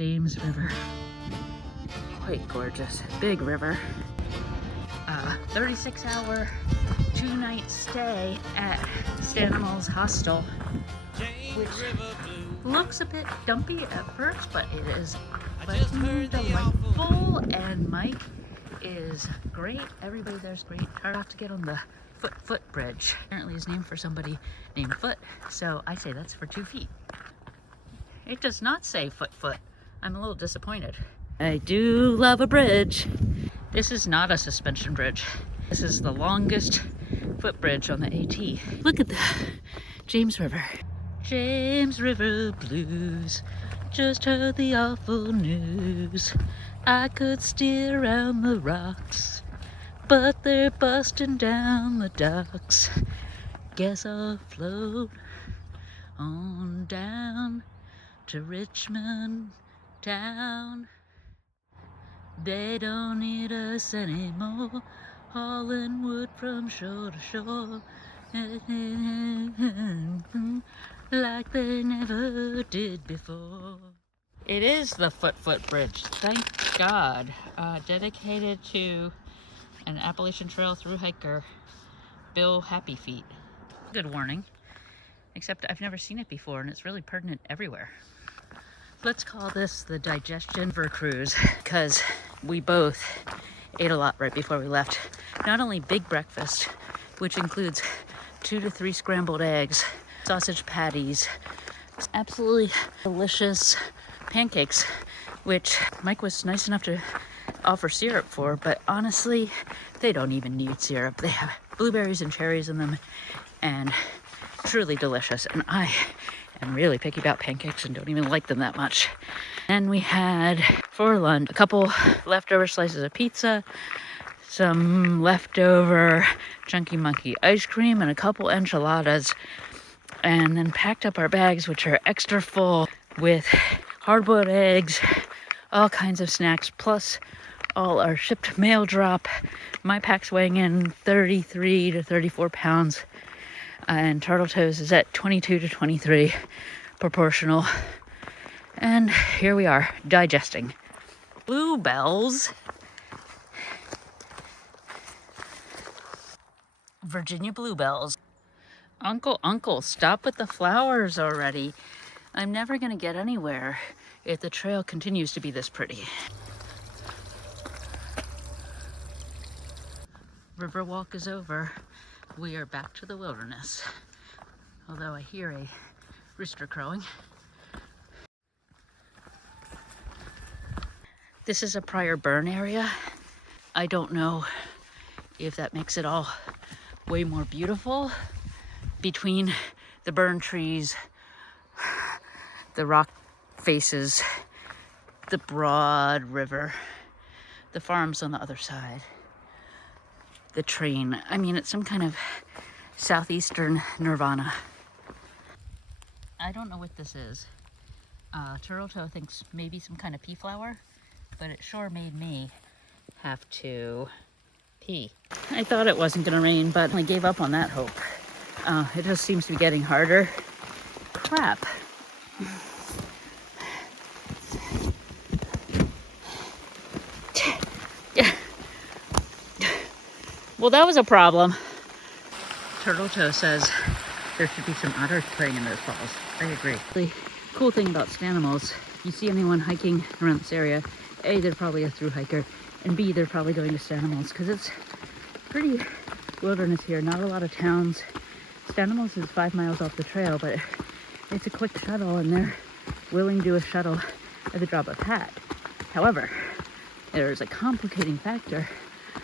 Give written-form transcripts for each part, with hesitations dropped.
James River. Quite gorgeous. Big river. 36-hour, 2-night stay at Stanimals Hostel, which looks a bit dumpy at first, but it is delightful, and Mike is great. Everybody there's great. I have to get on the Foot Bridge. Apparently is named for somebody named Foot, so I say that's for 2 feet. It does not say Foot. I'm a little disappointed. I do love a bridge. This is not a suspension bridge. This is the longest footbridge on the AT. Look at the James River. James River blues. Just heard the awful news. I could steer around the rocks, but they're busting down the docks. Guess I'll float on down to Richmond town. They don't need us anymore, hauling wood from shore to shore, like they never did before. It is the Foot Bridge, thank God, dedicated to an Appalachian Trail through hiker, Bill Happy Feet. Good warning, except I've never seen it before and it's really pertinent everywhere. Let's call this the digestion river cruise, because we both ate a lot right before we left. Not only big breakfast, which includes 2 to 3 scrambled eggs, sausage patties, absolutely delicious pancakes, which Mike was nice enough to offer syrup for, but honestly, they don't even need syrup. They have blueberries and cherries in them, and truly delicious. And I am really picky about pancakes and don't even like them that much. And we had for lunch a couple leftover slices of pizza, some leftover Chunky Monkey ice cream, and a couple enchiladas, and then packed up our bags, which are extra full, with hard-boiled eggs, all kinds of snacks, plus all our shipped mail drop. My pack's weighing in 33 to 34 pounds. And Turtle Toes is at 22 to 23 proportional. And here we are, digesting. Bluebells. Virginia bluebells. Uncle, stop with the flowers already. I'm never gonna get anywhere if the trail continues to be this pretty. Riverwalk is over. We are back to the wilderness, although I hear a rooster crowing. This is a prior burn area. I don't know if that makes it all way more beautiful between the burn trees, the rock faces, the broad river, the farms on the other side, the train. I mean, it's some kind of southeastern nirvana. I don't know what this is. Turtle Toe thinks maybe some kind of pea flower, but it sure made me have to pee. I thought it wasn't gonna rain, but I gave up on that hope. It just seems to be getting harder. Crap. Well, that was a problem. Turtle Toe says there should be some otters playing in those falls. I agree. The cool thing about Stanimals, you see anyone hiking around this area, A, they're probably a through hiker, and B, they're probably going to Stanimals, because it's pretty wilderness here. Not a lot of towns. Stanimals is 5 miles off the trail, but it's a quick shuttle, and they're willing to do a shuttle at the drop of a hat. However, there's a complicating factor.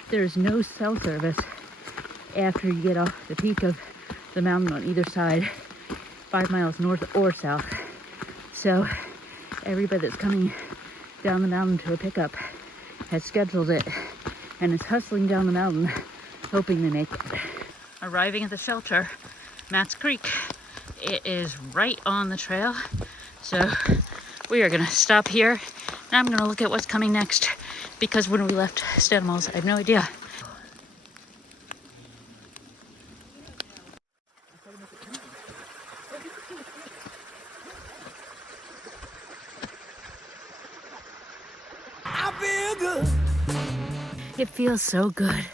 There's no cell service after you get off the peak of the mountain on either side, 5 miles north or south. So everybody that's coming down the mountain to a pickup has scheduled it and is hustling down the mountain, hoping they make it. Arriving at the shelter, Matt's Creek. It is right on the trail, so we are gonna stop here. Now I'm gonna look at what's coming next, because when we left Stanimals, I have no idea. good. It feels so good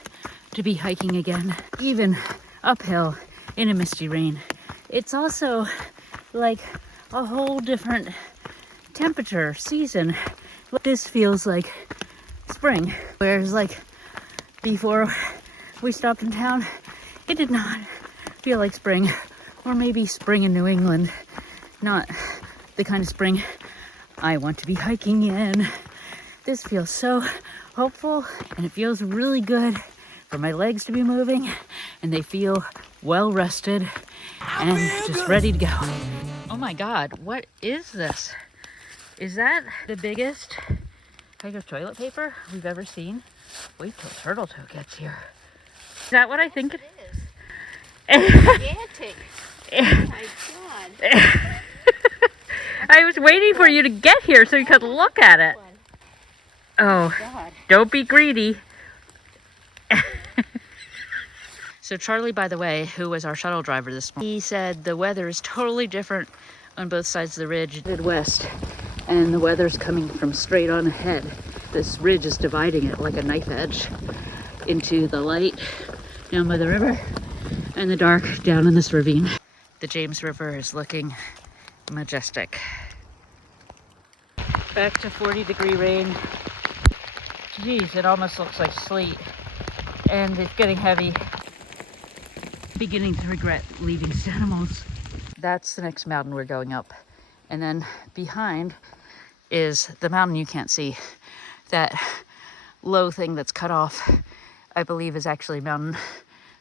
to be hiking again, even uphill in a misty rain. It's also like a whole different temperature, season. This feels like spring, whereas like before we stopped in town, it did not feel like spring, or maybe spring in New England, not the kind of spring I want to be hiking in. This feels so hopeful, and it feels really good for my legs to be moving, and they feel well rested and just ready to go. Oh my God, what is this? Is that the biggest bag of toilet paper we've ever seen? Wait till Turtle Toe gets here. Is that what I think it is? Gigantic. Oh my God. I was waiting for you to get here so you could look at it. Oh, don't be greedy. So Charlie, by the way, who was our shuttle driver this morning, he said the weather is totally different on both sides of the ridge. Midwest, and the weather's coming from straight on ahead. This ridge is dividing it like a knife edge into the light down by the river and the dark down in this ravine. The James River is looking majestic. Back to 40-degree rain. Geez, it almost looks like sleet. And it's getting heavy. Beginning to regret leaving Stanimals. That's the next mountain we're going up. And then behind is the mountain you can't see. That low thing that's cut off, I believe, is actually a mountain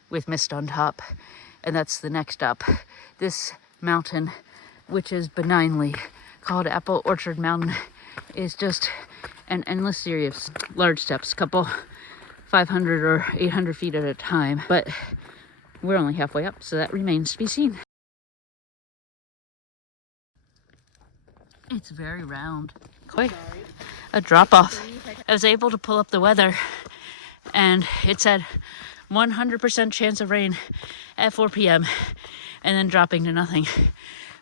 with mist on top. And that's the next up. This mountain, which is benignly called Apple Orchard Mountain, is just an endless series of large steps, couple 500 or 800 feet at a time. But we're only halfway up, so that remains to be seen. It's very round. Quite a drop off. I was able to pull up the weather, and it said 100% chance of rain at 4 p.m. and then dropping to nothing,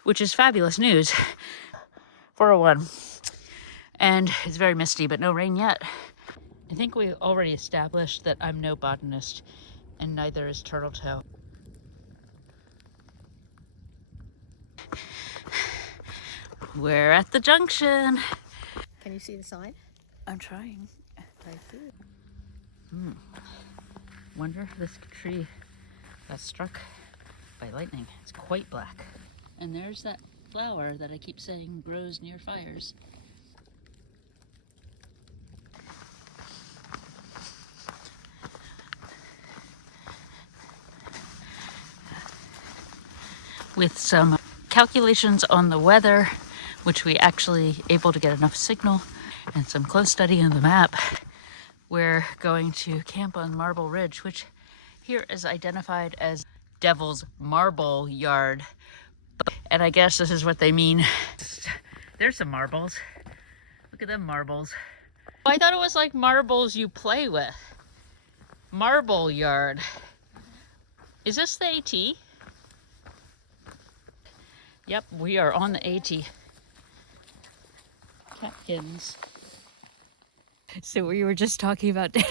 which is fabulous news for a one. And it's very misty, but no rain yet. I think we already established that I'm no botanist, and neither is Turtle Toe. We're at the junction. Can you see the sign? I'm trying. I see. Wonder if this tree got struck by lightning. It's quite black. And there's that flower that I keep saying grows near fires. With some calculations on the weather, which we actually able to get enough signal, and some close study on the map, we're going to camp on Marble Ridge, which here is identified as Devil's Marble Yard. And I guess this is what they mean. There's some marbles. Look at them marbles. I thought it was like marbles you play with. Marble Yard. Is this the AT? Yep, we are on the AT. Catkins. So we were just talking about dinner.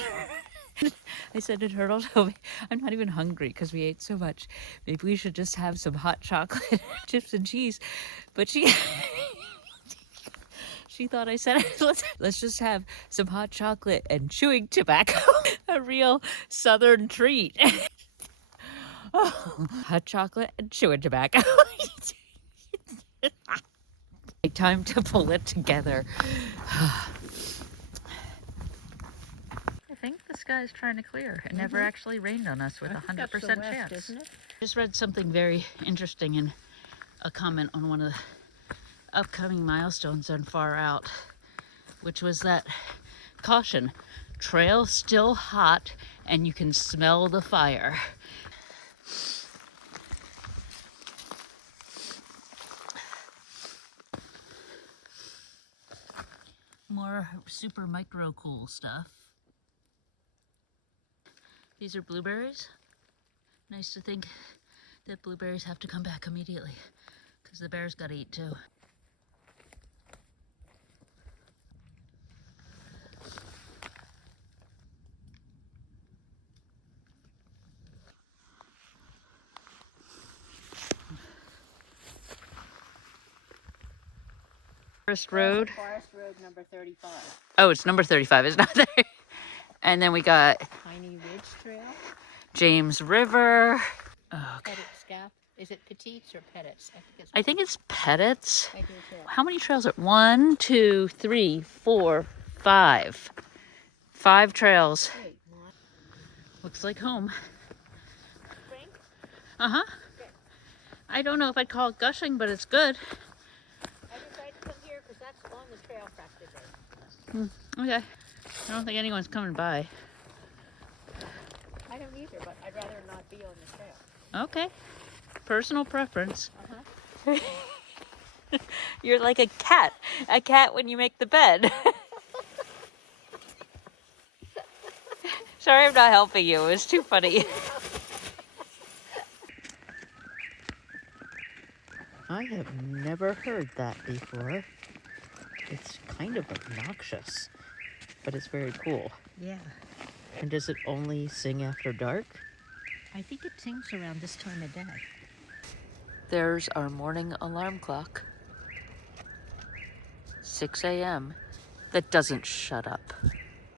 I said to Turtle, I'm not even hungry because we ate so much. Maybe we should just have some hot chocolate, chips and cheese. But she thought I said, let's just have some hot chocolate and chewing tobacco. A real southern treat. Hot chocolate and chewing tobacco. Time to pull it together. I think the sky is trying to clear. It never actually rained on us with 100% chance. Isn't it? Just read something very interesting in a comment on one of the upcoming milestones on Far Out, which was that, caution, trail still hot and you can smell the fire. More super micro cool stuff. These are blueberries. Nice to think that blueberries have to come back immediately because the bears gotta eat too. Forest Road. Forest Road number 35. Oh, it's number 35. It's not there. And then we got Piney Ridge Trail. James River. Okay. Pettit's Gap. Is it Petites or Pettit's? I think it's Pettit's. I do too. How many trails are 1, 2, 3, 4, 5. 5 trails. Wait, not Looks like home. spring? Uh-huh. Good. I don't know if I'd call it gushing, but it's good. I decided to come here because that's along the trail practically. Okay. I don't think anyone's coming by. I don't either, but I'd rather not be on the trail. Okay. Personal preference. Uh-huh. You're like a cat. A cat when you make the bed. Sorry I'm not helping you. It was too funny. I have never heard that before. It's kind of obnoxious, but it's very cool. Yeah. And does it only sing after dark? I think it sings around this time of day. There's our morning alarm clock. 6 a.m. That doesn't shut up.